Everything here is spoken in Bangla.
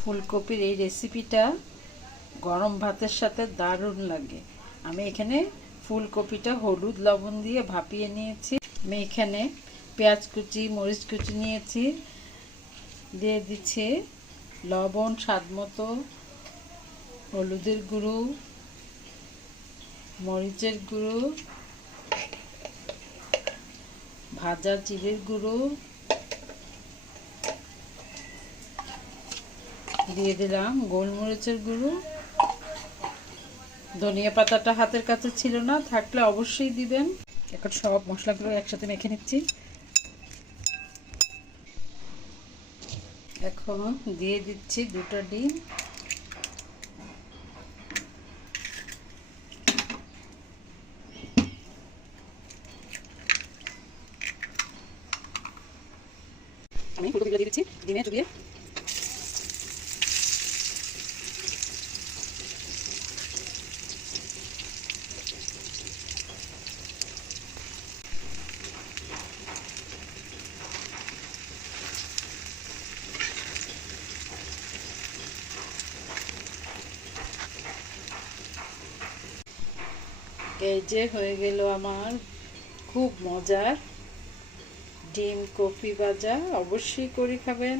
ফুলকপির এই রেসিপিটা গরম ভাতের সাথে দারুণ লাগে। আমি এখানে ফুলকপিটা হলুদ লবণ দিয়ে ভাপিয়ে নিয়েছি। আমি এখানে পেঁয়াজ কুচি, মরিচ কুচি নিয়েছি, দিয়ে দিচ্ছি লবণ স্বাদ মতো, হলুদের গুঁড়ো, মরিচের গুঁড়ো, ভাজা জিরের গুঁড়ো, দিয়ে দিলাম গোলমরিচের গুঁড়ো। ধনিয়া পাতাটা হাতের কাছে ছিল না, থাকলে অবশ্যই দিবেন। এখন সব মশলাগুলো একসাথে মেখে নিচ্ছি। এখন দিয়ে দিচ্ছি 2টা ডিম। আমি ফুলকপিগুলো দিয়ে দিচ্ছি ডিমে চুবিয়ে। এই যে হয়ে গেল আমার খুব মজার ডিম কপি ভাজা। অবশ্যই করে খাবেন।